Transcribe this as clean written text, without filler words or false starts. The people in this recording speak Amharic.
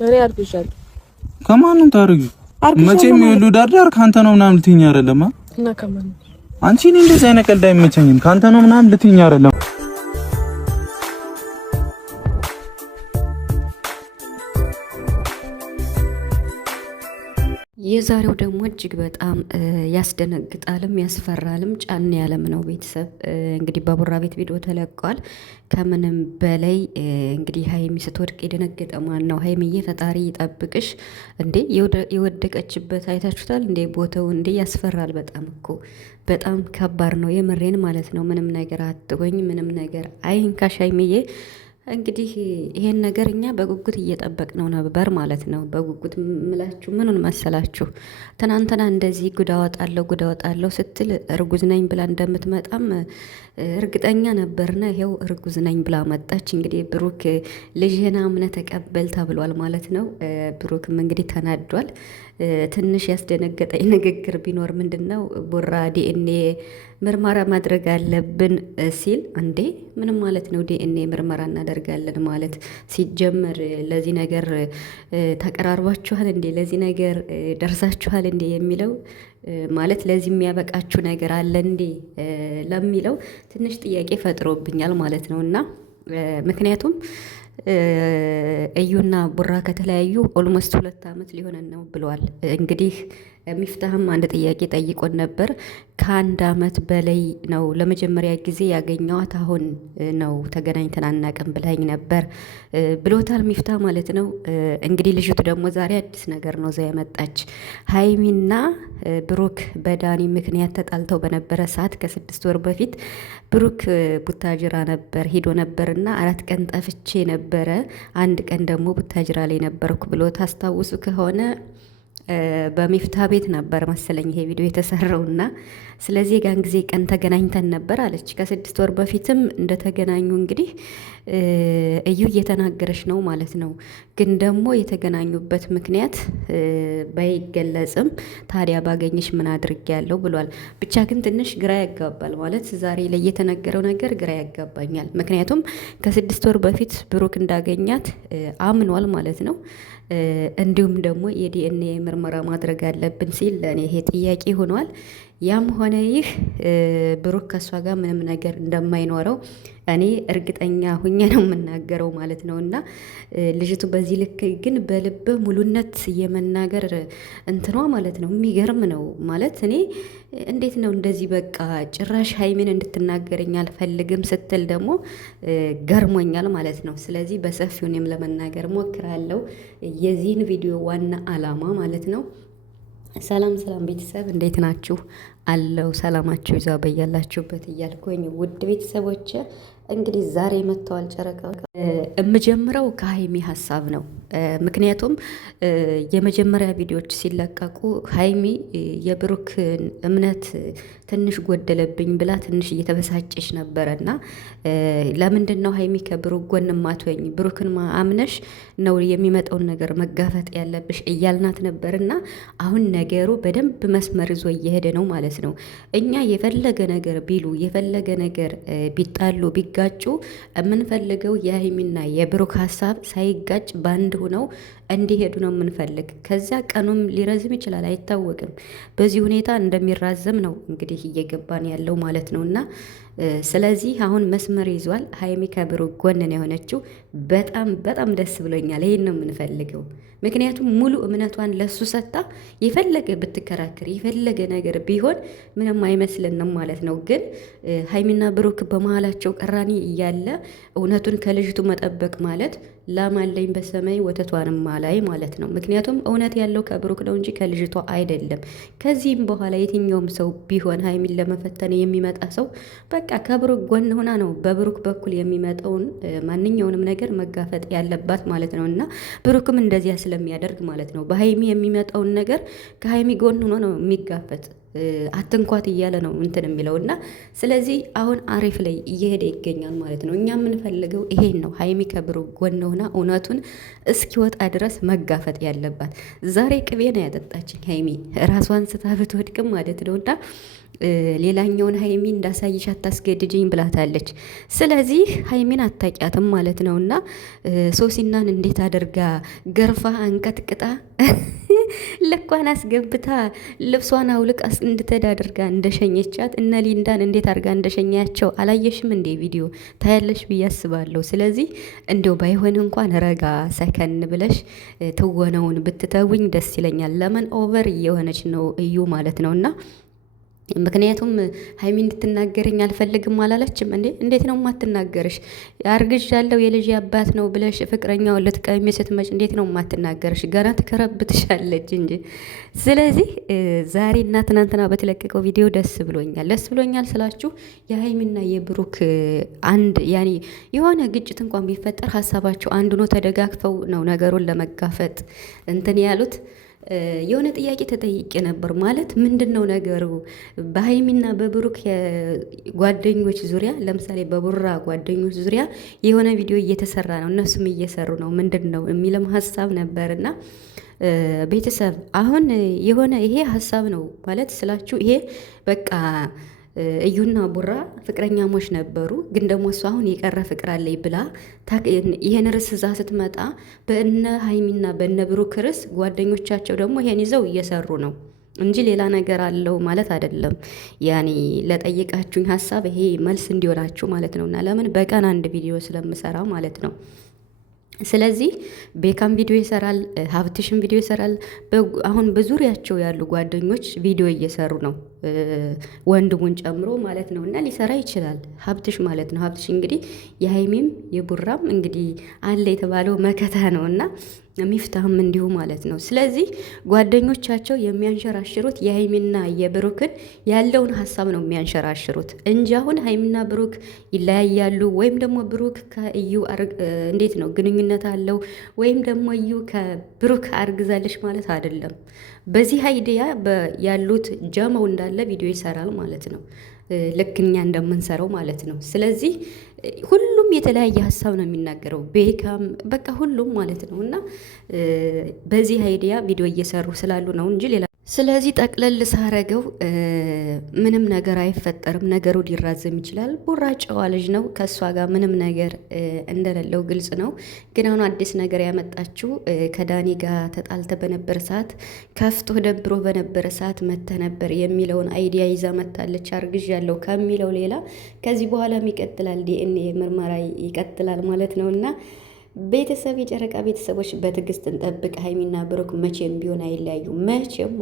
እኔ አርግሻለሁ። ከማንም ታርጊ መቼም ይኸውልህ ዳርዳር ካንተ ነው ምናምን ልትይኝ አይደለም እና ከማን አንቺ እኔ እንደዚህ አይነት ቀልድ አይመቸኝም። ካንተ ነው ምናምን ልትይኝ አይደለም። የዛሬው ደግሞ እጅግ በጣም ያስደነግጣልም ያስፈራልም ጫን ያለም ነው። ቤተሰብ እንግዲህ በቡራ ቤት ቪዲዮ ተለቋል። ከምንም በላይ እንግዲህ ሀይሚ ስትወድቅ የደነገጠ ማን ነው? ሀይሚዬ ፈጣሪ ይጠብቅሽ። እንዴ የወደቀችበት አይታችሁታል እንዴ? ቦታው እንዴ ያስፈራል። በጣም እኮ በጣም ከባድ ነው። የምሬን ማለት ነው። ምንም ነገር አትሆኝ፣ ምንም ነገር አይንካሽ ሀይሚዬ። እንግዲህ ይሄን ነገር እኛ በጉጉት እየጠበቅነው ነበር ማለት ነው። በጉጉት ምላችሁ ምኑን መሰላችሁ? ትናንትና እንደዚህ ጉድ አወጣለሁ ስትል እርጉዝ ነኝ ብላ እንደምትመጣም እርግጠኛ ነበርና ይሄው እርጉዝ ነኝ ብላ መጣች። እንግዲህ ብሩክ ልጅህን አምነህ ተቀበል ተብሏል ማለት ነው። ብሩክም እንግዲህ ተናዷል። ትንሽ ያስደነገጠኝ ንግግር ቢኖር ምንድነው ቡራ ዲኤንኤ ምርመራ ማድረግ አለብን ሲል፣ እንዴ ምንም ማለት ነው? ዲኤንኤ ምርመራ እናደርጋለን ማለት ሲጀመር ለዚህ ነገር ተቀራርባችኋል እንዴ? ለዚህ ነገር ደርሳችኋል እንዴ? የሚለው ማለት ለዚህ የሚያበቃችሁ ነገር አለ እንዴ ለሚለው ትንሽ ጥያቄ ፈጥሮብኛል ማለት ነው። እና ምክንያቱም እዩና ቡራ ከተለያዩ ኦልሞስት 2 ዓመት ሊሆነን ነው ብለዋል። እንግዲህ ሚፍታህም አንድ ጥያቄ ጠይቆን ነበር። ከ1 ዓመት በላይ ነው ለመጀመሪያ ጊዜ ያገኘዋት አሁን ነው ተገናኝተን አናውቅም ብላኝ ነበር ብሎታል ሚፍታህ ማለት ነው። እንግዲህ ልጅቱ ደግሞ ዛሬ አዲስ ነገር ነው ዛ ያመጣች። ሀይሚና ብሩክ በዳኒ ምክንያት ተጣልተው በነበረ ሰዓት ከ6 ወር በፊት ብሩክ ቡታጅራ ነበር ሂዶ ነበርና 4 ቀን ጠፍቼ ነበረ፣ 1 ቀን ደግሞ ቡታጅራ ላይ ነበርኩ ብሎ ታስታውሱ ከሆነ በሚፍታ ቤት ነበር መሰለኝ ይሄ ቪዲዮ የተሰራውና ስለዚህ የጋን ጊዜ ቀን ተገናኝተን ነበር አለች። ከ6 ወር በፊትም እንደተገናኙ እንግዲህ እዩ እየተናገረች ነው ማለት ነው። ግን ደግሞ የተገናኙበት ምክንያት ባይገለጽም ታዲያ ባገኘሽ ምን አድርጌያለሁ ብሏል። ብቻ ግን ትንሽ ግራ ያጋባል ማለት ዛሬ ላይ የተነገረው ነገር ግራ ያጋባኛል። ምክንያቱም ከ6 ወር በፊት ብሩክ እንዳገኛት አምኗል ማለት ነው። እንዲሁም ደግሞ የዲኤንኤ ምርመራ ማድረግ አለብን ሲል ለእኔ ይሄ ጥያቄ ሆኗል። ያም ሆነ ይህ ብሩክ ከእሷ ጋር ምንም ነገር እንደማይኖረው እኔ እርግጠኛ ሁኜ ነው የምናገረው ማለት ነው። እና ልጅቱ በዚህ ልክ ግን በልበ ሙሉነት የመናገር እንትኗ ማለት ነው የሚገርም ነው ማለት እኔ እንዴት ነው እንደዚህ በቃ ጭራሽ ሀይሚን እንድትናገረኝ አልፈልግም ስትል ደግሞ ገርሞኛል ማለት ነው። ስለዚህ በሰፊው እኔም ለመናገር ሞክራለሁ የዚህን ቪዲዮ ዋና አላማ ማለት ነው። ሰላም ቤተሰብ እንዴት ናችሁ? አለው ሰላማችሁ ይዛ በያላችሁበት እያልኩኝ ውድ ቤተሰቦች እንግዲህ ዛሬ መጥተዋል ጨረቃ። የምጀምረው ከሀይሚ ሀሳብ ነው። ምክንያቱም የመጀመሪያ ቪዲዮዎች ሲለቀቁ ሀይሚ የብሩክ እምነት ትንሽ ጎደለብኝ ብላ ትንሽ እየተበሳጨች ነበረ እና ለምንድን ነው ሀይሚ ከብሩክ ጎን ማትወኝ? ብሩክን አምነሽ ነው የሚመጣውን ነገር መጋፈጥ ያለብሽ እያልናት ነበር እና አሁን ነገሩ በደንብ መስመር ይዞ እየሄደ ነው ማለት ነው። እኛ የፈለገ ነገር ቢሉ የፈለገ ነገር ቢጣሉ ቢጋጩ የምንፈልገው የሀይሚና የብሩክ ሀሳብ ሳይጋጭ ባንድ ሆነው እንዲሄዱ ነው የምንፈልግ። ከዚያ ቀኑም ሊረዝም ይችላል አይታወቅም። በዚህ ሁኔታ እንደሚራዘም ነው እንግዲህ እየገባን ያለው ማለት ነው። እና ስለዚህ አሁን መስመር ይዟል። ሀይሚ ከብሩክ ጎን ነው የሆነችው። በጣም ደስ ብሎኛል። ይሄን ነው የምንፈልገው። ምክንያቱም ሙሉ እምነቷን ለሱ ሰጣ። የፈለገ ብትከራከር የፈለገ ነገር ቢሆን ምንም አይመስልንም ማለት ነው። ግን ሀይሚና ብሩክ በመሀላቸው ቀራኒ እያለ እውነቱን ከልጅቱ መጠበቅ ማለት ላማለኝ በሰማይ ወተቷንም ማላይ ማለት ነው። ምክንያቱም እውነት ያለው ከብሩክ ነው እንጂ ከልጅቷ አይደለም። ከዚህም በኋላ የትኛውም ሰው ቢሆን ሀይሚን ለመፈተን የሚመጣ ሰው በቃ ከብሩክ ጎን ሆና ነው በብሩክ በኩል የሚመጣውን ማንኛውንም ነገር መጋፈጥ ያለባት ማለት ነው። እና ብሩክም እንደዚያ ስለሚያደርግ ማለት ነው በሀይሚ የሚመጣውን ነገር ከሀይሚ ጎን ሆኖ ነው የሚጋፈጥ። አትንኳት እያለ ነው እንትን የሚለው እና ስለዚህ አሁን አሪፍ ላይ እየሄደ ይገኛል ማለት ነው። እኛ የምንፈልገው ይሄን ነው። ሀይሚ ከብሩክ ጎን ሆና እውነቱን እስኪወጣ ድረስ መጋፈጥ ያለባት። ዛሬ ቅቤ ነው ያጠጣችኝ ሀይሚ ራሷን ስታ ብትወድቅም ማለት ነው። እና ሌላኛውን ሀይሚ እንዳሳይሽ አታስገድጅኝ ብላታለች። ስለዚህ ሀይሚን አታቂያትም ማለት ነው። እና ሶሲናን እንዴት አድርጋ ገርፋ አንቀጥቅጣ ልኳን አስገብታ ልብሷን አውልቃ እንድትሄድ አድርጋ እንደሸኘቻት እነ ሊንዳን እንዴት አድርጋ እንደሸኛቸው አላየሽም እንዴ? ቪዲዮ ታያለሽ ብዬ አስባለሁ። ስለዚህ እንደው ባይሆን እንኳን ረጋ ሰከን ብለሽ ትወነውን ብትተውኝ ደስ ይለኛል። ለምን ኦቨር እየሆነች ነው እዩ ማለት ነው። እና ምክንያቱም ሀይሚ እንድትናገረኝ አልፈልግም አላለችም እንዴ? እንዴት ነው የማትናገርሽ? አርግዣለሁ የልጅ አባት ነው ብለሽ ፍቅረኛውን ልትቀሚ ስትመጭ እንዴት ነው የማትናገርሽ? ገና ትከረብትሻለች እንጂ። ስለዚህ ዛሬ እና ትናንትና በተለቀቀው ቪዲዮ ደስ ብሎኛል። ደስ ብሎኛል ስላችሁ የሀይሚና የብሩክ አንድ ያኔ የሆነ ግጭት እንኳን ቢፈጠር ሀሳባቸው አንድ ነው፣ ተደጋግፈው ነው ነገሩን ለመጋፈጥ እንትን ያሉት። የሆነ ጥያቄ ተጠይቄ ነበር። ማለት ምንድን ነው ነገሩ በሀይሚና በብሩክ ጓደኞች ዙሪያ፣ ለምሳሌ በቡራ ጓደኞች ዙሪያ የሆነ ቪዲዮ እየተሰራ ነው፣ እነሱም እየሰሩ ነው፣ ምንድን ነው የሚልም ሀሳብ ነበርና ቤተሰብ አሁን የሆነ ይሄ ሀሳብ ነው ማለት ስላችሁ ይሄ በቃ እዩና ቡራ ፍቅረኛሞች ነበሩ። ግን ደግሞ እሱ አሁን የቀረ ፍቅር አለኝ ብላ ይሄን ርዕስ እዛ ስትመጣ በእነ ሀይሚና በእነ ብሩክ ርዕስ ጓደኞቻቸው ደግሞ ይሄን ይዘው እየሰሩ ነው እንጂ ሌላ ነገር አለው ማለት አይደለም። ያኔ ለጠየቃችሁኝ ሀሳብ ይሄ መልስ እንዲሆናችሁ ማለት ነው። እና ለምን በቀን አንድ ቪዲዮ ስለምሰራ ማለት ነው። ስለዚህ ቤካም ቪዲዮ ይሰራል፣ ሀብትሽም ቪዲዮ ይሰራል። አሁን በዙሪያቸው ያሉ ጓደኞች ቪዲዮ እየሰሩ ነው፣ ወንድሙን ጨምሮ ማለት ነው። እና ሊሰራ ይችላል ሀብትሽ ማለት ነው። ሀብትሽ እንግዲህ የሀይሚም የቡራም እንግዲህ አለ የተባለው መከታ ነው እና ሚፍታህም እንዲሁ ማለት ነው። ስለዚህ ጓደኞቻቸው የሚያንሸራሽሩት የሀይሚና የብሩክን ያለውን ሀሳብ ነው የሚያንሸራሽሩት እንጂ አሁን ሀይሚና ብሩክ ይለያያሉ ወይም ደግሞ ብሩክ ከእዩ እንዴት ነው ግንኙነት አለው ወይም ደግሞ እዩ ከብሩክ አርግዛለች ማለት አይደለም። በዚህ አይዲያ ያሉት ጀመው እንዳለ ቪዲዮ ይሰራል ማለት ነው። ልክ እኛ እንደምንሰራው ማለት ነው። ስለዚህ ሁሉም የተለያየ ሀሳብ ነው የሚናገረው፣ ቤካም በቃ ሁሉም ማለት ነው። እና በዚህ አይዲያ ቪዲዮ እየሰሩ ስላሉ ነው እንጂ ሌላ። ስለዚህ ጠቅለል ሳረገው ምንም ነገር አይፈጠርም። ነገሩ ሊራዘም ይችላል። ቡራ ጨዋ ልጅ ነው። ከእሷ ጋር ምንም ነገር እንደሌለው ግልጽ ነው። ግን አሁን አዲስ ነገር ያመጣችው ከዳኒ ጋር ተጣልተ በነበረ ሰዓት ከፍቶ ደብሮ በነበረ ሰዓት መተ ነበር የሚለውን አይዲያ ይዛ መታለች። አርግዣለሁ ከሚለው ሌላ ከዚህ በኋላም ይቀጥላል፣ ዲኤንኤ ምርመራ ይቀጥላል ማለት ነው። እና ቤተሰብ የጨረቃ ቤተሰቦች በትዕግስት እንጠብቅ። ሀይሚና ብሩክ መቼም ቢሆን አይለያዩ መቼም